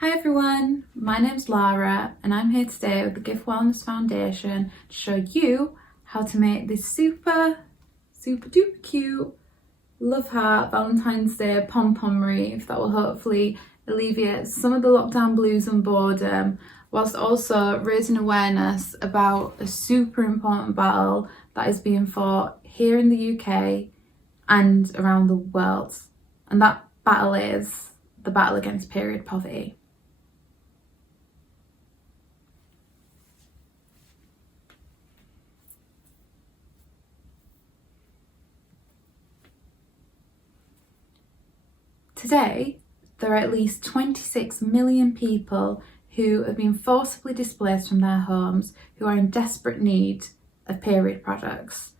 Hi everyone, my name's Lara and I'm here today with the Gift Wellness Foundation to show you how to make this super duper cute Love-Heart Valentine's Day pom-pom wreath that will hopefully alleviate some of the lockdown blues and boredom, whilst also raising awareness about a super important battle that is being fought here in the UK and around the world. And that battle is the battle against period poverty. Today, there are at least 26 million people who have been forcibly displaced from their homes who are in desperate need of period products.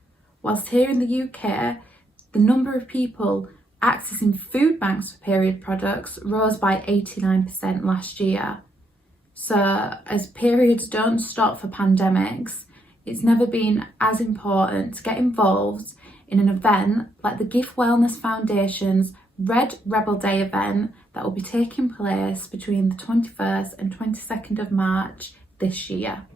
Whilst here in the UK, the number of people accessing food banks for period products rose by 89% last year. So as periods don't stop for pandemics, it's never been as important to get involved in an event like the Gift Wellness Foundation's Red Rebel Day event that will be taking place between the 21st and 22nd of March this year.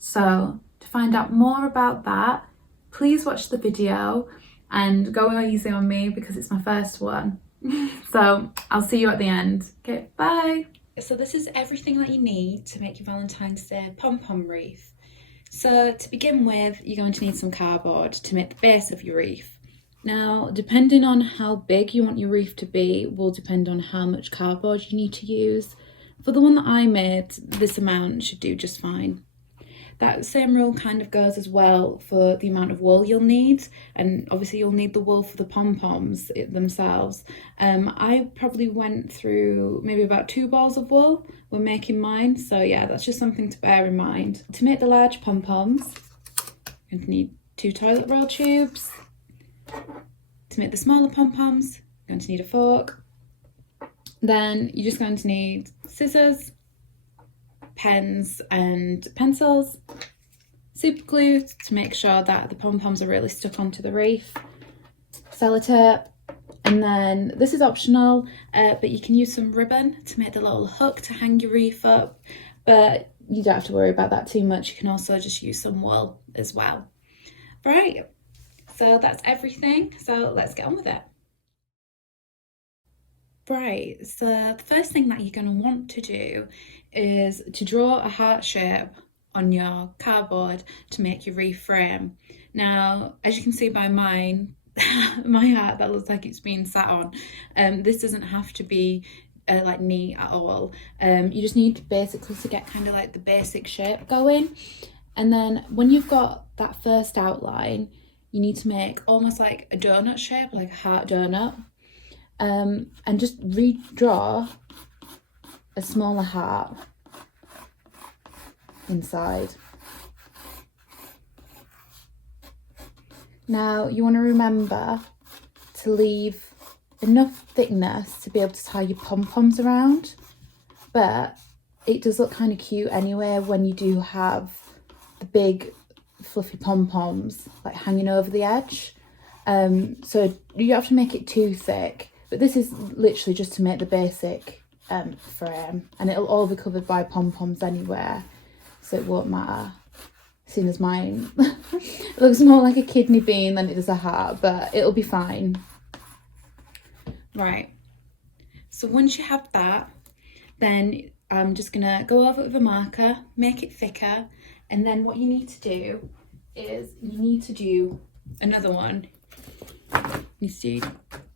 So to find out more about that, please watch the video and go easy on me because it's my first one. So I'll see you at the end. Okay, bye. So this is everything that you need to make your Valentine's Day pom-pom wreath. So to begin with, you're going to need some cardboard to make the base of your wreath. Now, depending on how big you want your wreath to be will depend on how much cardboard you need to use. For the one that I made, this amount should do just fine. That same rule kind of goes as well for the amount of wool you'll need, and obviously you'll need the wool for the pom-poms themselves. I probably went through maybe about 2 balls of wool when making mine, so yeah, that's just something to bear in mind. To make the large pom-poms, you're going to need 2 toilet roll tubes. To make the smaller pom-poms, you're going to need a fork. Then you're just going to need scissors, pens and pencils, super glue to make sure that the pom-poms are really stuck onto the wreath, sellotape, and then this is optional, but you can use some ribbon to make the little hook to hang your wreath up, but you don't have to worry about that too much. You can also just use some wool as well. Right, so that's everything, so let's get on with it. Right, so the first thing that you're going to want to do is to draw a heart shape on your cardboard to make your wreath frame. Now, as you can see by mine, my heart that looks like it's been sat on, this doesn't have to be like neat at all. You just need basically to get kind of like the basic shape going, and then when you've got that first outline, you need to make almost like a donut shape, like a heart donut. And just redraw a smaller heart inside. Now you want to remember to leave enough thickness to be able to tie your pom-poms around, but it does look kind of cute anyway when you do have the big fluffy pom-poms like hanging over the edge. So you don't have to make it too thick. But this is literally just to make the basic frame, and it'll all be covered by pom-poms anywhere, so it won't matter. Seeing as mine it looks more like a kidney bean than it does a heart, but it'll be fine. Right, so once you have that, then I'm just gonna go over it with a marker, make it thicker, and then what you need to do is you need to do another one. You see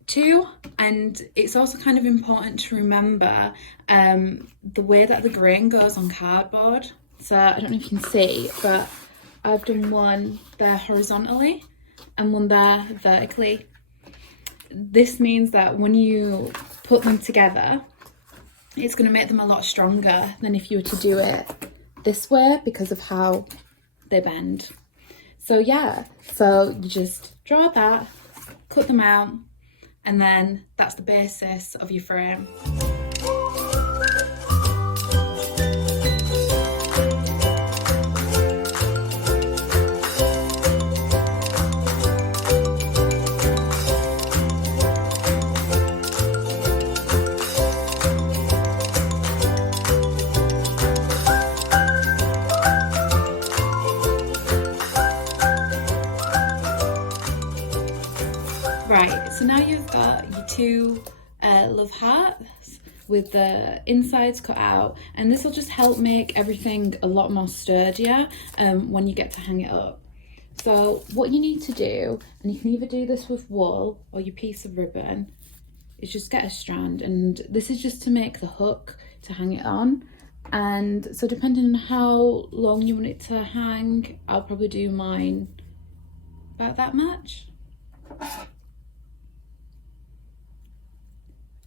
2, and it's also kind of important to remember the way that the grain goes on cardboard. So I don't know if you can see, but I've done one there horizontally and one there vertically. This means that when you put them together, it's going to make them a lot stronger than if you were to do it this way because of how they bend. So yeah, so you just draw that, cut them out, and then that's the basis of your frame. So now you've got your two love hearts with the insides cut out, and this will just help make everything a lot more sturdier when you get to hang it up. So what you need to do, and you can either do this with wool or your piece of ribbon, is just get a strand, and this is just to make the hook to hang it on. And so depending on how long you want it to hang, I'll probably do mine about that much.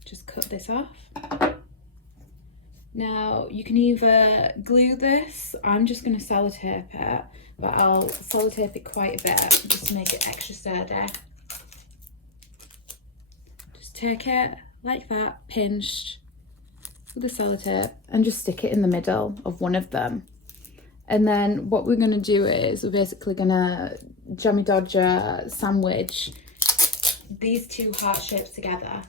Just cut this off. Now you can either glue this, I'm just going to sellotape it, but I'll sellotape it quite a bit just to make it extra sturdy. Just take it like that, pinched with the sellotape, and just stick it in the middle of one of them. And then what we're going to do is we're basically going to Jammy Dodger sandwich these two heart shapes together.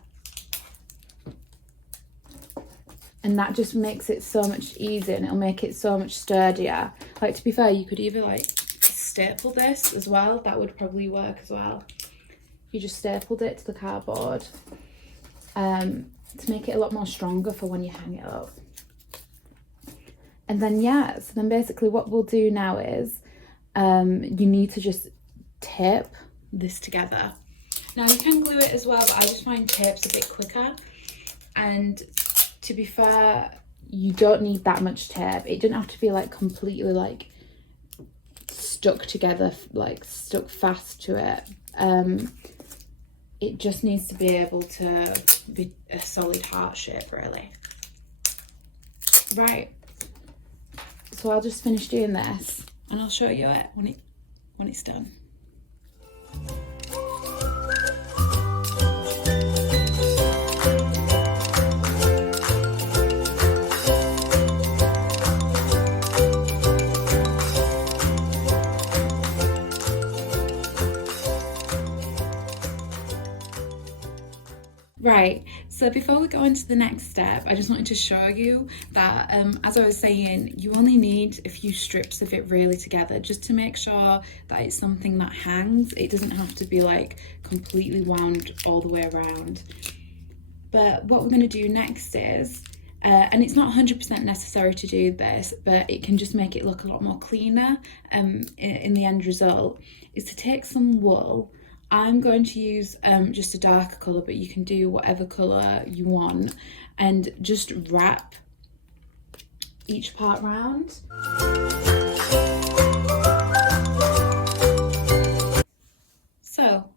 And that just makes it so much easier, and it'll make it so much sturdier. Like, to be fair, you could either like staple this as well. That would probably work as well. You just stapled it to the cardboard to make it a lot more stronger for when you hang it up. And then yeah, so then basically what we'll do now is you need to just tape this together. Now you can glue it as well, but I just find tape's a bit quicker. And to be fair, you don't need that much tape. It doesn't have to be like completely like stuck together, like stuck fast to it. It just needs to be able to be a solid heart shape, really. Right, so I'll just finish doing this and I'll show you it when it's done. Right, so before we go on to the next step, I just wanted to show you that, as I was saying, you only need a few strips of it really together, just to make sure that it's something that hangs. It doesn't have to be like completely wound all the way around. But what we're going to do next is, and it's not 100% necessary to do this, but it can just make it look a lot more cleaner in the end result, is to take some wool. I'm going to use just a darker colour, but you can do whatever colour you want, and just wrap each part round. So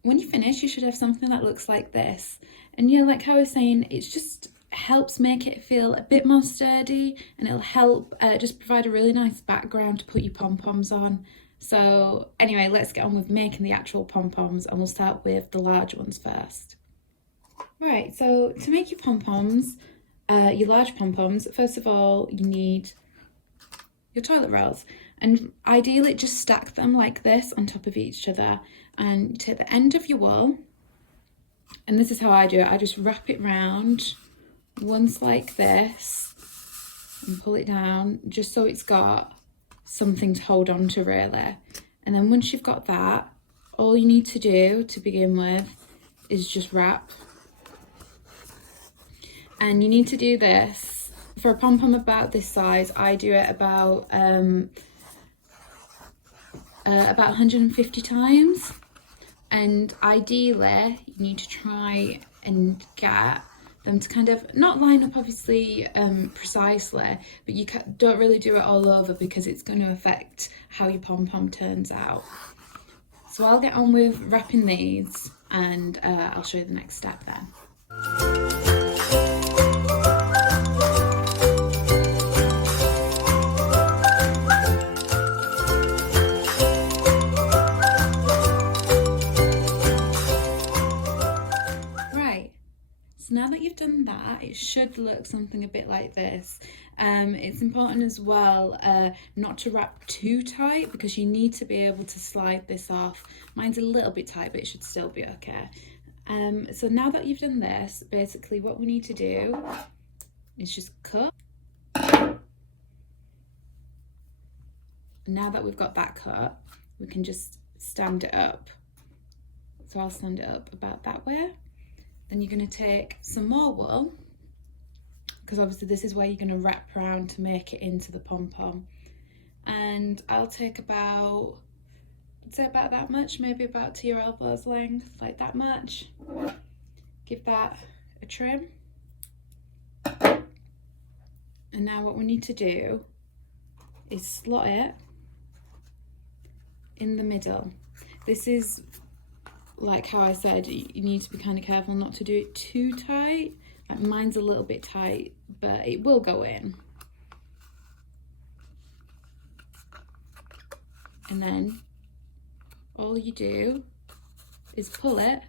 when you finish, you should have something that looks like this. And yeah, like how I was saying, it just helps make it feel a bit more sturdy, and it'll help just provide a really nice background to put your pom-poms on. So anyway, let's get on with making the actual pom-poms, and we'll start with the large ones first. Right, so to make your pom-poms, your large pom-poms, first of all, you need your toilet rolls. And ideally, just stack them like this on top of each other. And you take the end of your wool, and this is how I do it. I just wrap it round once like this and pull it down, just so it's got something to hold on to, really. And then once you've got that, all you need to do to begin with is just wrap. And you need to do this for a pom-pom about this size. I do it about 150 times, and ideally you need to try and get them to kind of not line up obviously precisely, but you don't really do it all over, because it's going to affect how your pom-pom turns out. So I'll get on with wrapping these, and I'll show you the next step then. So now that you've done that, it should look something a bit like this. It's important as well not to wrap too tight, because you need to be able to slide this off. Mine's a little bit tight, but it should still be okay. So now that you've done this, basically what we need to do is just cut. Now that we've got that cut, we can just stand it up So I'll stand it up about that way. Then you're going to take some more wool, because obviously this is where you're going to wrap around to make it into the pom-pom. And I'll take about, I'd say about that much, maybe about to your elbow's length, like that much. Give that a trim. And now what we need to do is slot it in the middle. This is like how I said, you need to be kind of careful not to do it too tight. Like mine's a little bit tight, but it will go in. And then all you do is pull it.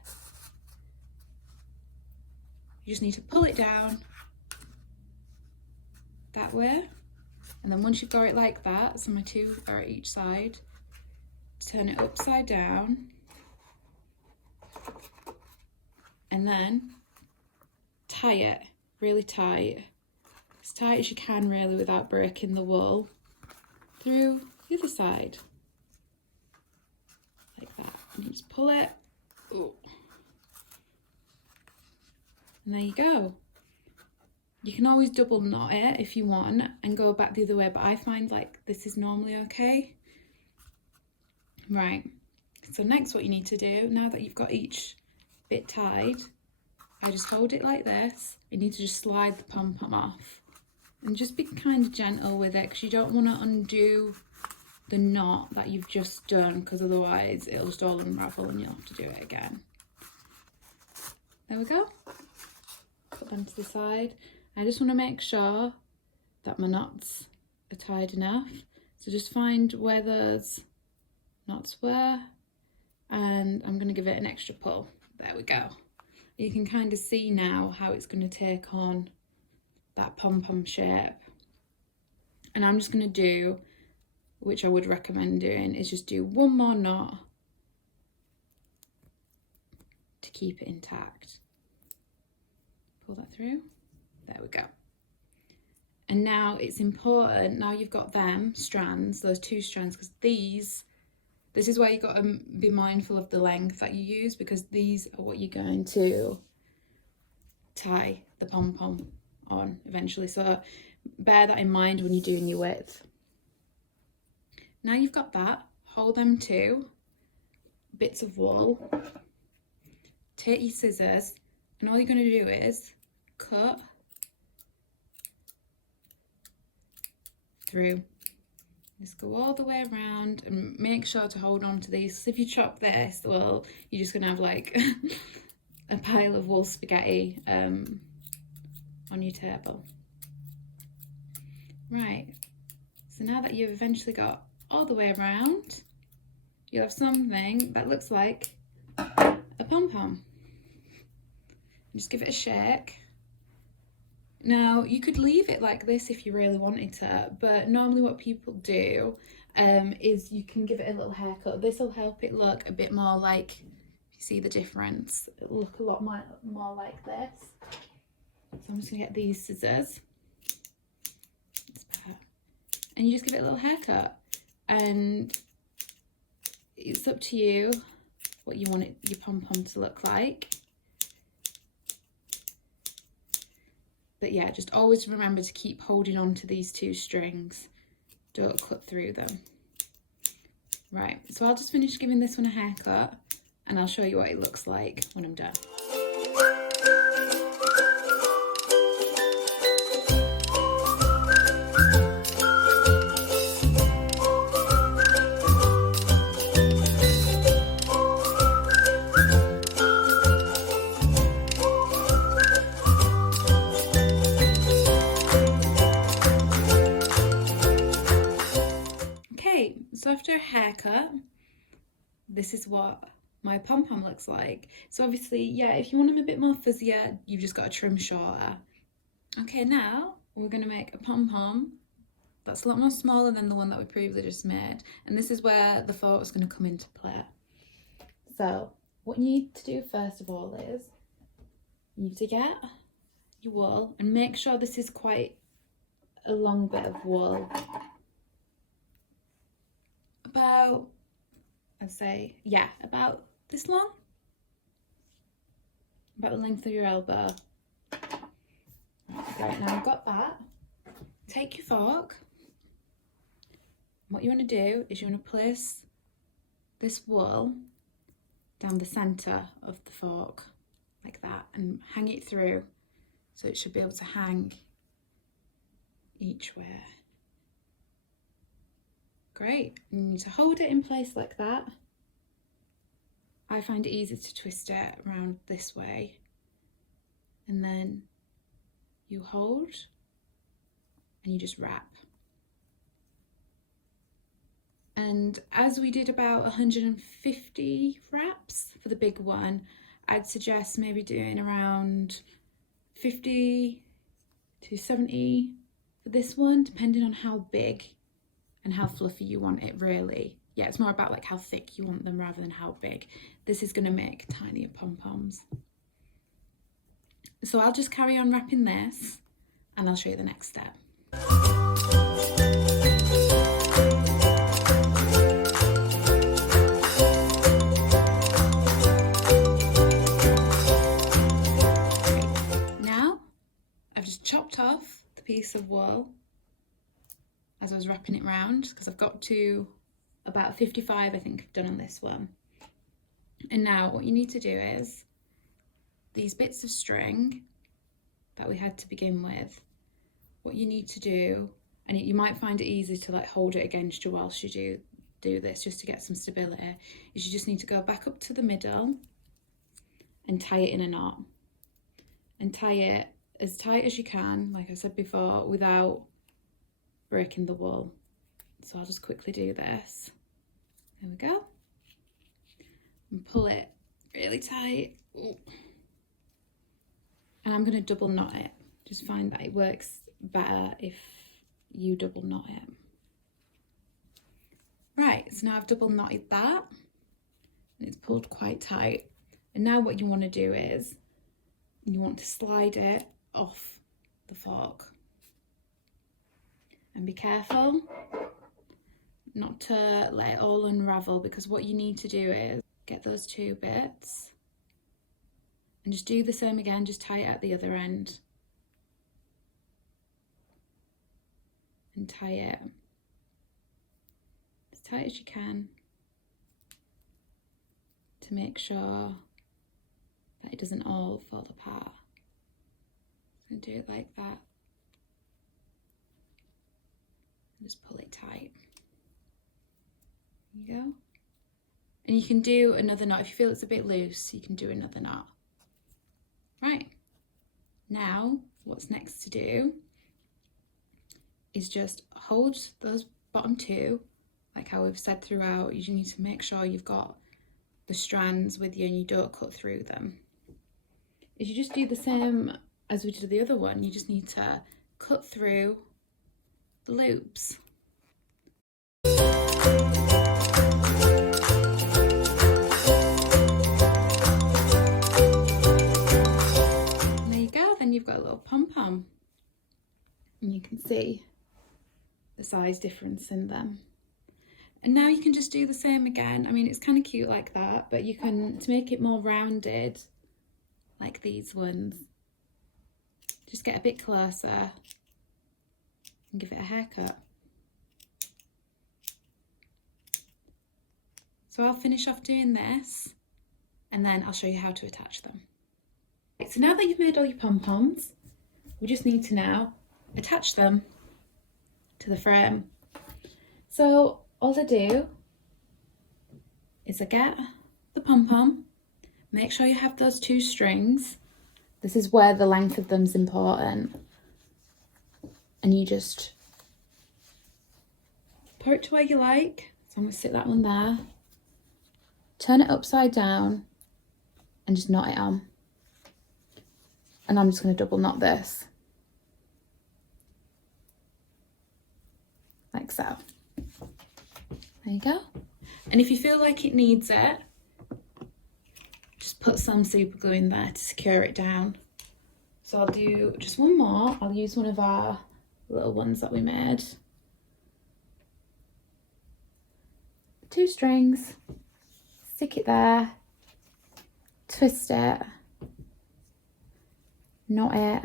You just need to pull it down that way. And then once you've got it like that, so my two are at each side, turn it upside down. And then tie it really tight, as tight as you can really without breaking the wool, through the other side, like that. And you just pull it, ooh. And there you go. You can always double knot it if you want and go back the other way, but I find like this is normally okay. Right, so next what you need to do, now that you've got each bit tied, I just hold it like this. You need to just slide the pom-pom off and just be kind of gentle with it, because you don't want to undo the knot that you've just done, because otherwise it'll just all unravel and you'll have to do it again. There we go. Put them to the side. I just want to make sure that my knots are tied enough, so just find where those knots were, and I'm going to give it an extra pull. There we go. You can kind of see now how it's going to take on that pom-pom shape. And I'm just going to do, which I would recommend doing, is just do one more knot to keep it intact. Pull that through. There we go. And now it's important, now you've got them strands, those two strands, because this is where you've got to be mindful of the length that you use, because these are what you're going to tie the pom-pom on eventually. So bear that in mind when you're doing your width. Now you've got that, hold them two bits of wool, take your scissors, and all you're going to do is cut through. Just go all the way around and make sure to hold on to these. So if you chop this, well, you're just going to have like a pile of wool spaghetti on your table. Right, so now that you've eventually got all the way around, you'll have something that looks like a pom-pom. Just give it a shake. Now, you could leave it like this if you really wanted to, but normally what people do is you can give it a little haircut. This will help it look a bit more like, if you see the difference, it'll look a lot more like this. So I'm just going to get these scissors. And you just give it a little haircut. And it's up to you what you want your pom-pom to look like. But yeah, just always remember to keep holding on to these two strings. Don't cut through them. Right, so I'll just finish giving this one a haircut and I'll show you what it looks like when I'm done. So after a haircut, this is what my pom-pom looks like. So obviously, yeah, if you want them a bit more fuzzier, you've just got to trim shorter. Okay, now we're going to make a pom-pom that's a lot more smaller than the one that we previously just made. And this is where the photo is going to come into play. So what you need to do first of all is you need to get your wool and make sure this is quite a long bit of wool. About, I'd say, yeah, about this long. about the length of your elbow. Right, now I've got that. Take your fork. What you want to do is you want to place this wool down the centre of the fork, like that, and hang it through, so it should be able to hang each way. Great. And you need to hold it in place like that. I find it easy to twist it around this way, and then you hold and you just wrap. And as we did about 150 wraps for the big one, I'd suggest maybe doing around 50 to 70 for this one, depending on how big and how fluffy you want it, really. Yeah, it's more about like how thick you want them rather than how big. This is going to make tinier pom-poms. So I'll just carry on wrapping this and I'll show you the next step. Now I've just chopped off the piece of wool as I was wrapping it round, because I've got to about 55 I think I've done on this one. And now what you need to do is these bits of string that we had to begin with, what you need to do, and you might find it easy to like hold it against you whilst you do this just to get some stability, is you just need to go back up to the middle and tie it in a knot, and tie it as tight as you can, like I said before, without breaking the wool. So I'll just quickly do this. There we go. And pull it really tight. Ooh. And I'm going to double knot it. Just find that it works better if you double knot it. Right, so now I've double knotted that and it's pulled quite tight. And now what you want to do is you want to slide it off the fork. And be careful not to let it all unravel, because what you need to do is get those two bits and just do the same again, just tie it at the other end and tie it as tight as you can to make sure that it doesn't all fall apart. So do it like that and just pull it tight. There you go. And you can do another knot. If you feel it's a bit loose, you can do another knot. Right, now what's next to do is just hold those bottom two, like how we've said throughout. You need to make sure you've got the strands with you and you don't cut through them. If you just do the same as we did the other one, you just need to cut through the loops. You've got a little pom-pom and you can see the size difference in them. And now you can just do the same again. I mean, it's kind of cute like that, but you can, to make it more rounded, like these ones, just get a bit closer and give it a haircut. So I'll finish off doing this and then I'll show you how to attach them. So now that you've made all your pom-poms, we just need to now attach them to the frame. So all I do is I get the pom-pom, make sure you have those two strings. This is where the length of them is important. And you just put it to where you like. So I'm going to sit that one there. Turn it upside down and just knot it on. And I'm just going to double knot this, like so. There you go. And if you feel like it needs it, just put some super glue in there to secure it down. So I'll do just one more. I'll use one of our little ones that we made. 2 strings, stick it there, twist it, knot it.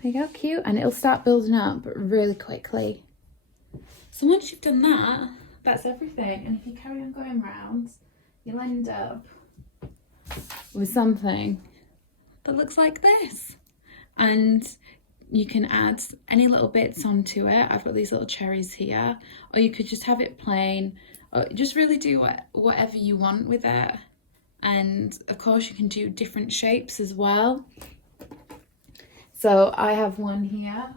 There you go, cute, and it'll start building up really quickly. So once you've done that, That's everything, and if you carry on going round, you'll end up with something that looks like this. And you can add any little bits onto it. I've got these little cherries here, or you could just have it plain, or just really do whatever you want with it. And of course you can do different shapes as well. So I have one here,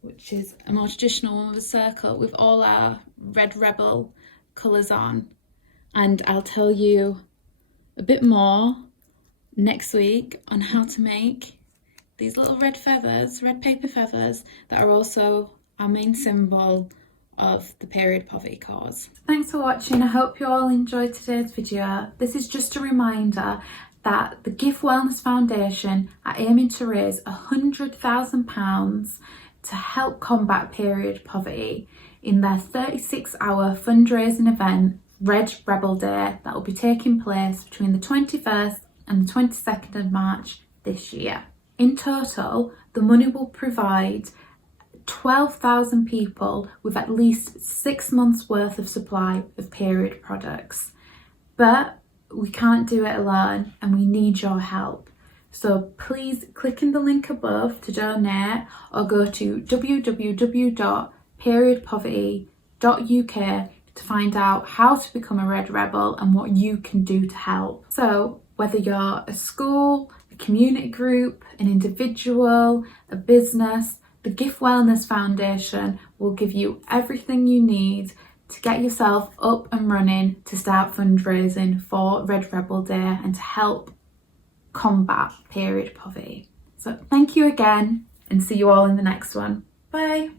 which is a more traditional one with a circle with all our Red Rebel colours on. And I'll tell you a bit more next week on how to make these little red feathers, red paper feathers, that are also our main symbol of the period poverty cause. Thanks for watching. I hope you all enjoyed today's video. This is just a reminder that the Gift Wellness Foundation are aiming to raise £100,000 to help combat period poverty in their 36-hour fundraising event, Red Rebel Day, that will be taking place between the 21st and the 22nd of March this year. In total, the money will provide 12,000 people with at least 6 months worth of supply of period products. But we can't do it alone and we need your help. So please click in the link above to donate, or go to www.periodpoverty.uk to find out how to become a Red Rebel and what you can do to help. So whether you're a school, a community group, an individual, a business, the Gift Wellness Foundation will give you everything you need to get yourself up and running to start fundraising for Red Rebel Day and to help combat period poverty. So thank you again, and see you all in the next one. Bye.